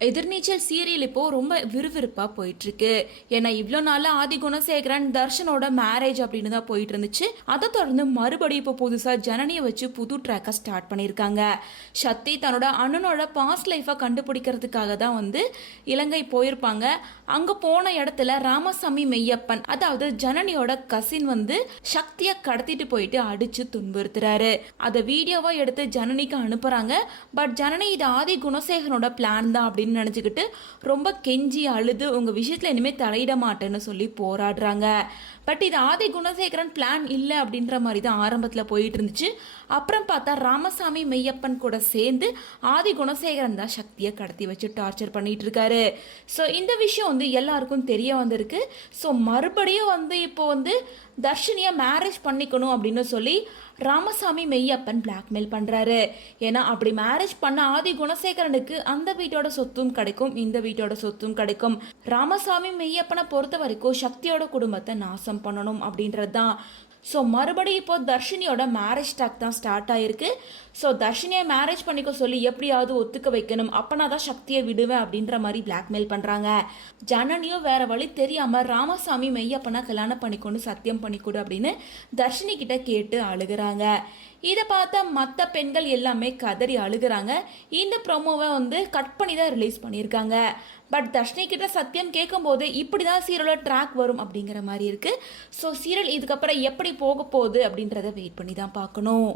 எதிர்நீச்சல் serial இப்போ ரொம்ப விறுவிறுப்பாக போயிட்டு இருக்கு ஏன்னா இவ்வளோ நாளா ஆதி குணசேகரன் தர்ஷனோட மேரேஜ் அப்படின்னு தான் போயிட்டு இருந்துச்சு அதை தொடர்ந்து மறுபடியும் இப்போ புதுசாக ஜனனியை வச்சு புது ட்ராக்கை ஸ்டார்ட் பண்ணியிருக்காங்க. சக்தி தன்னோட அண்ணனோட பாஸ்ட் லைஃபை கண்டுபிடிக்கிறதுக்காக தான் வந்து இலங்கை போயிருப்பாங்க. அங்கே போன இடத்துல ராமசாமி மெய்யப்பன் அதாவது ஜனனியோட கசின் வந்து சக்தியை கடத்திட்டு போயிட்டு அடிச்சு துன்புறுத்துறாரு. அதை வீடியோவாக எடுத்து ஜனனிக்கு அனுப்புறாங்க. பட் ஜனனி இது ஆதி குணசேகரனோட பிளான் தான் அப்படின்னு நினச்சிக்கிட்டு ரொம்ப கெஞ்சி அழுது உங்கள் விஷயத்தில் இனிமேல் தலையிட மாட்டேன்னு சொல்லி போராடுறாங்க. பட் இது ஆதி குணசேகரன் பிளான் இல்லை அப்படின்ற மாதிரி தான் ஆரம்பத்தில் போயிட்டு இருந்துச்சு. அப்புறம் பார்த்தா ராமசாமி மெய்யப்பன் கூட சேர்ந்து ஆதி குணசேகரன் தான் சக்தியை கடத்தி வச்சு டார்ச்சர் பண்ணிட்டு இருக்காரு. ஸோ இந்த விஷயம் வந்து எல்லாருக்கும் தெரிய வந்திருக்கு. ஸோ மறுபடியும் வந்து இப்போ வந்து தர்ஷினியை மேரேஜ் பண்ணிக்கணும் அப்படின்னு சொல்லி ராமசாமி மெய்யப்பன் பிளாக்மெயில் பண்ணுறாரு ஏன்னா அப்படி மேரேஜ் பண்ண ஆதி குணசேகரனுக்கு அந்த வீட்டோட சொத்தும் கிடைக்கும் இந்த வீட்டோட சொத்தும் கிடைக்கும். ராமசாமி மெய்யப்பனை பொறுத்த வரைக்கும் சக்தியோட குடும்பத்தை நாசம் பண்ணணும் அப்படின்றது தான் ஸோ மறுபடியும் இப்போ தர்ஷினியோட மேரேஜ் டாக் தான் ஸ்டார்ட் ஆகிருக்கு ஸோ தர்ஷினியை மேரேஜ் பண்ணிக்க சொல்லி எப்படியாவது ஒத்துக்க வைக்கணும். அப்போனா தான் சக்தியை விடுவேன் அப்படின்ற மாதிரி பிளாக்மெயில் பண்ணுறாங்க ஜனனியும் வேற வழி தெரியாமல் ராமசாமி மெய்யப்பனா கல்யாணம் பண்ணிக்கொண்டு சத்தியம் பண்ணிக்கொடு அப்படின்னு தர்ஷினி கிட்ட கேட்டு அழுகுறாங்க. இதை பார்த்தா மற்ற பெண்கள் எல்லாமே கதறி அழுகிறாங்க. இந்த ப்ரோமோவை வந்து கட் பண்ணி தான் ரிலீஸ் பண்ணியிருக்காங்க. பட் தர்ஷினி கிட்ட சத்தியம் கேட்கும்போது இப்படி தான் சீரியலோட ட்ராக் வரும் அப்படிங்கிற மாதிரி இருக்குது ஸோ சீரியல் இதுக்கப்புறம் எப்படி போக போகுது அப்படின்றத வெயிட் பண்ணி தான் பார்க்கணும்.